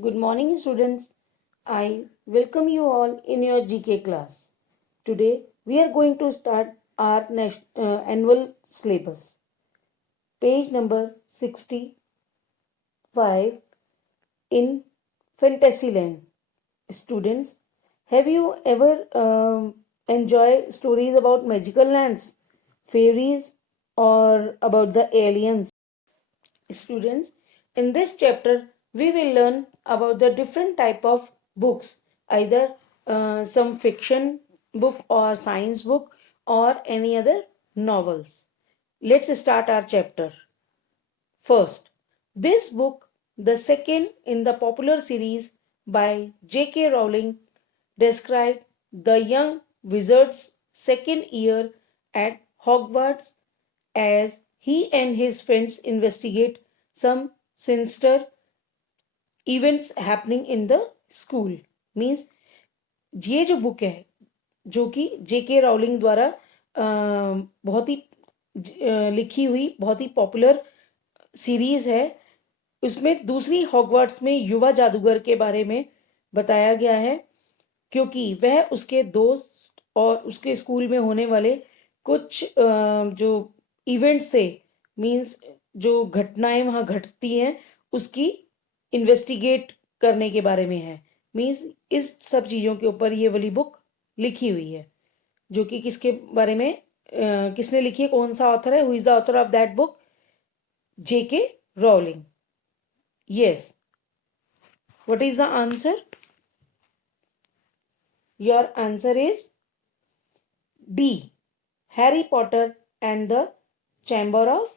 Good morning, students. I welcome you all in your GK class. Today, we are going to start our annual syllabus. Page number 65 in Fantasyland. Students, have you ever enjoyed stories about magical lands, fairies, or about the aliens? Students, in this chapter we will learn about the different type of books, either some fiction book or science book or any other novels. Let's start our chapter. First, this book, the second in the popular series by J.K. Rowling, describes the young wizard's second year at Hogwarts as he and his friends investigate some sinister events happening in the school. Means ये जो book है जो कि जेके Rowling द्वारा बहुत ही लिखी हुई बहुत ही पॉपुलर सीरीज है, उसमें दूसरी हॉगवर्ट्स में युवा जादूगर के बारे में बताया गया है, क्योंकि वह उसके दोस्त और उसके स्कूल में होने वाले कुछ जो इवेंट्स थे, मींस जो घटनाएं वहाँ घटती हैं उसकी इन्वेस्टिगेट करने के बारे में है। मींस इस सब चीज़ों के ऊपर ये वाली बुक लिखी हुई है, जो कि किसके बारे में किसने लिखी है, कौन सा ऑथर है, who is the author of that book? J K Rowling. Yes. What is the answer? Your answer is D. Harry Potter and the Chamber of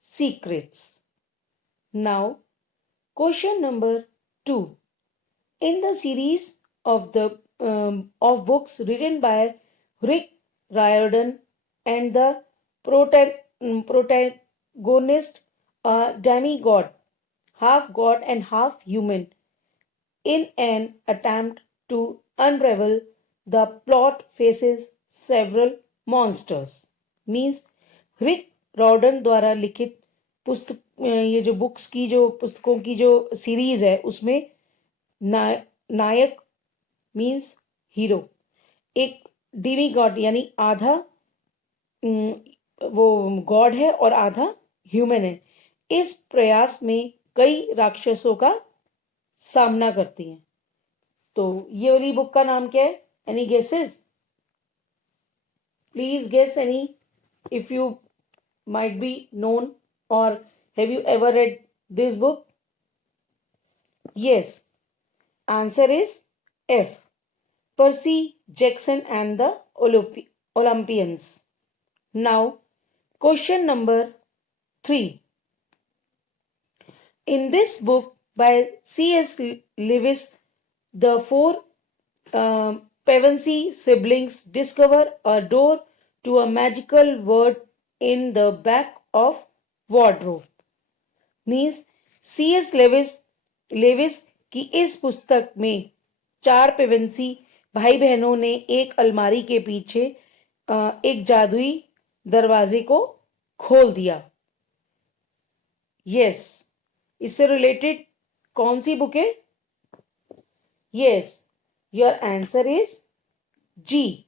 Secrets. Now, question number 2. In the series of books written by Rick Riordan and the protagonist, a demigod, half god and half human, in an attempt to unravel the plot faces several monsters. Means रिक रॉर्डन द्वारा लिखित पुस्तक, ये जो books की जो पुस्तकों की जो सीरीज है उसमें नायक मीन्स हीरो एक डिमी गॉड यानी आधा वो गॉड है और आधा ह्यूमन है। इस प्रयास में कई राक्षसों का सामना करती हैं। तो ये वाली बुक का नाम क्या है? Any guesses? Please guess any, if you might be known, or have you ever read this book? Yes, answer is F. Percy Jackson and the Olympians. Now, question number 3. In this book by C.S. Lewis, the four Pevensie siblings discover a door to a magical world in the back of wardrobe. Means C.S. Lewis की इस पुस्तक में 4 पेवेंसी भाई बहनों ने एक अलमारी के पीछे एक जादुई दरवाजे को खोल दिया। यस, इससे रिलेटेड कौन सी बुक है? Yes, your answer is G,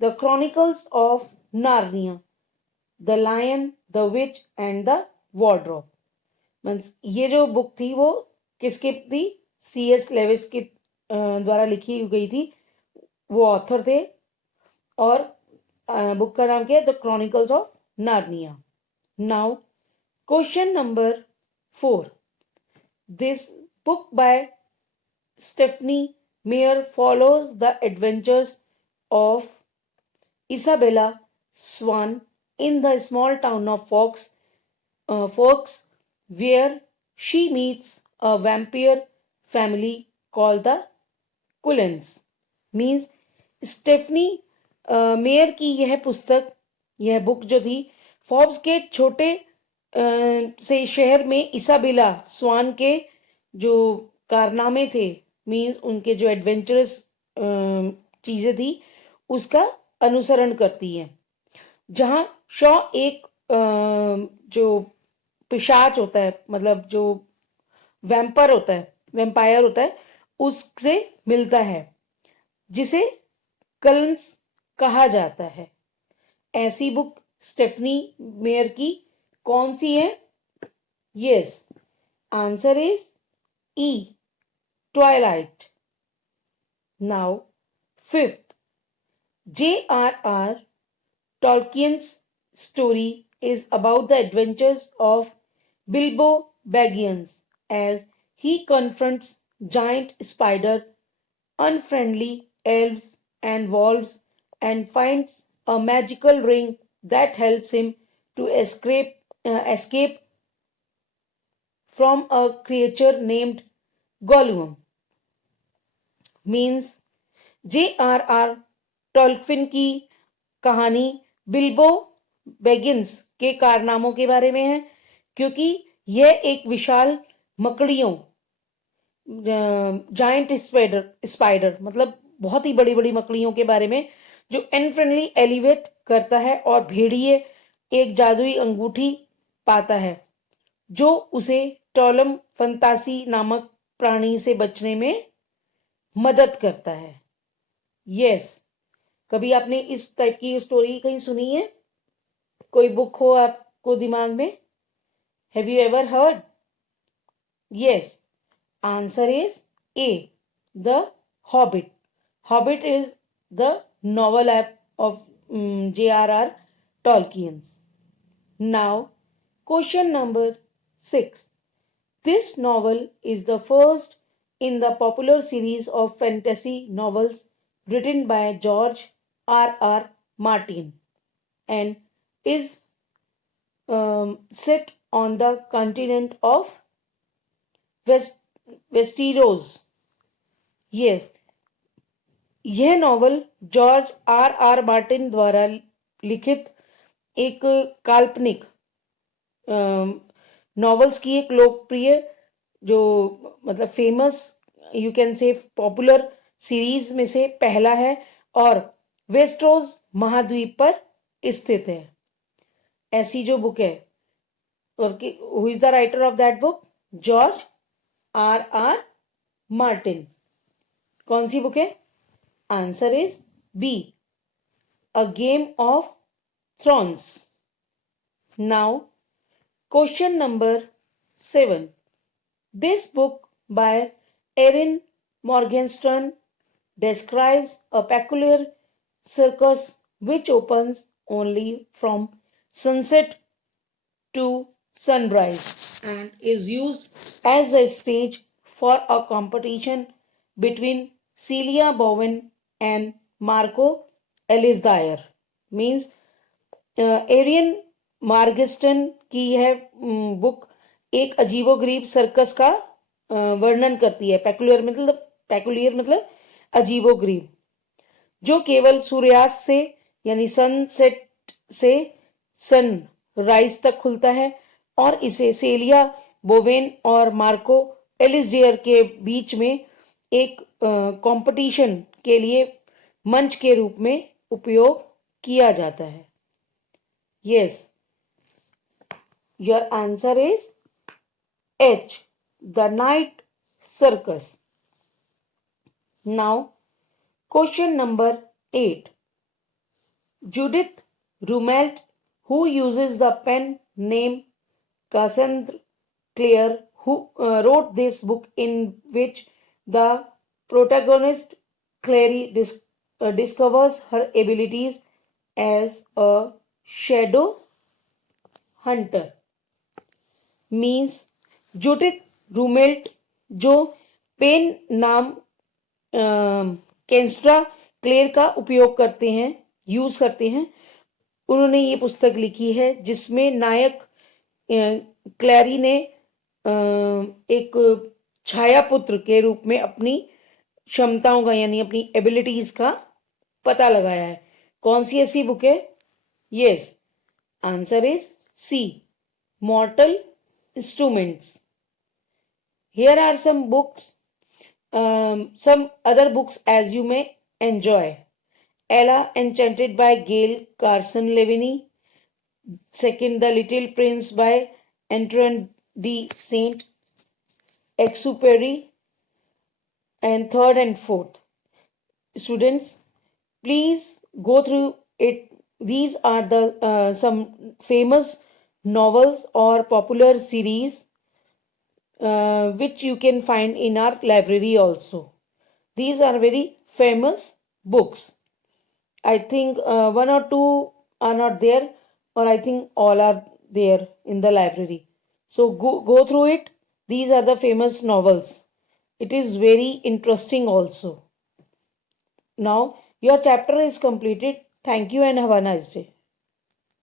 the chronicles of Narnia, the lion, the witch and the wardrobe. Means ये जो बुक थी वो किसकी थी? C.S. लेविस की द्वारा लिखी गई थी, वो ऑथर थे, और बुक का नाम क्या है? The chronicles of Narnia. Now question number 4. This book by Stephenie Meyer follows the adventures of Isabella Swan in the small town of Forks, where she meets a vampire family called the Cullens. Means Stephenie Meyer की यह पुस्तक, यह book जो थी, Forbes के छोटे से शहर में इसाबेला स्वान के जो कारनामे थे, मीन्स उनके जो एडवेंचरस चीज़ें थी, उसका अनुसरण करती है। जहाँ शॉ एक जो पिशाच होता है, मतलब जो वैम्पर होता है, वेम्पायर होता है उससे मिलता है, जिसे कल्स कहा जाता है। ऐसी बुक स्टेफनी मेयर की कौन सी है? Yes, answer is E, Twilight. Now fifth, J.R.R. Tolkien's story is about the adventures of Bilbo Baggins as he confronts giant spider, unfriendly elves and wolves, and finds a magical ring that helps him to escape from a creature named Gollum. Means J.R.R. Tolkien की कहानी Bilbo Begins के कारनामों के बारे में है, क्योंकि यह एक विशाल मकड़ियों, जाइंट स्पाइडर मतलब बहुत ही बड़ी बड़ी मकड़ियों के बारे में, जो अनफ्रेंडली एलिवेट करता है, और भेड़िए एक जादुई अंगूठी पाता है जो उसे टोलम फंतासी नामक प्राणी से बचने में मदद करता है। यस, कभी आपने इस टाइप की स्टोरी कहीं सुनी है? कोई बुक हो आपको दिमाग में? Have you ever heard? Yes, answer is a, the hobbit. Hobbit is the novel app of J.R.R. Tolkien's. Now, question number 6. This novel is the first in the popular series of fantasy novels written by George R.R. Martin and is set on the continent of Westeros. Yes, यह novel George R R Martin द्वारा लिखित एक काल्पनिक novels की एक लोकप्रिय, जो मतलब famous, you can say popular series में से पहला है, और वेस्ट्रोज महाद्वीप पर स्थित है। ऐसी जो बुक है, और who is the writer of that book? George R R Martin. कौन सी बुक है? Answer is B, a game of thrones. Now question number 7. This book by Erin Morgenstern describes a peculiar circus which opens only from sunset to sunrise and is used as a stage for a competition between Celia Bowen and Marco Ellisdyer. Means एरियन मार्गेस्टन की यह book एक अजीबोगरीब circus का वर्णन करती है। पैकुलियर मतलब अजीबोगरीब, जो केवल सूर्यास्त से यानी सनसेट से सन राइज तक खुलता है, और इसे सेलिया बोवेन और मार्को एलिसडियर के बीच में एक कंपटीशन के लिए मंच के रूप में उपयोग किया जाता है। Yes, your answer is H, the night circus. Now, question number 8. Judith Rumelt, who uses the pen name Cassandra Clare, who wrote this book in which the protagonist Clary discovers her abilities as a shadow hunter. Means Judith Rumelt, जो pen नाम कैंस्ट्रा क्लेर का उपयोग करते हैं, use करते हैं, उन्होंने ये पुस्तक लिखी है जिसमें नायक क्लैरी ने एक छायापुत्र के रूप में अपनी क्षमताओं का यानी अपनी एबिलिटीज का पता लगाया है। कौन सी ऐसी बुक है? Yes, answer is C, mortal instruments. Here are some books, some other books as you may enjoy. Ella Enchanted by Gail Carson Levine. Second, The Little Prince by Antoine de Saint Exupéry. and third and fourth. Students, please go through it. These are the some famous novels or popular series which you can find in our library also. These are very famous books. I think one or two are not there, or I think all are there in the library. So go through it. These are the famous novels. It is very interesting also. Now your chapter is completed. Thank you and have a nice day.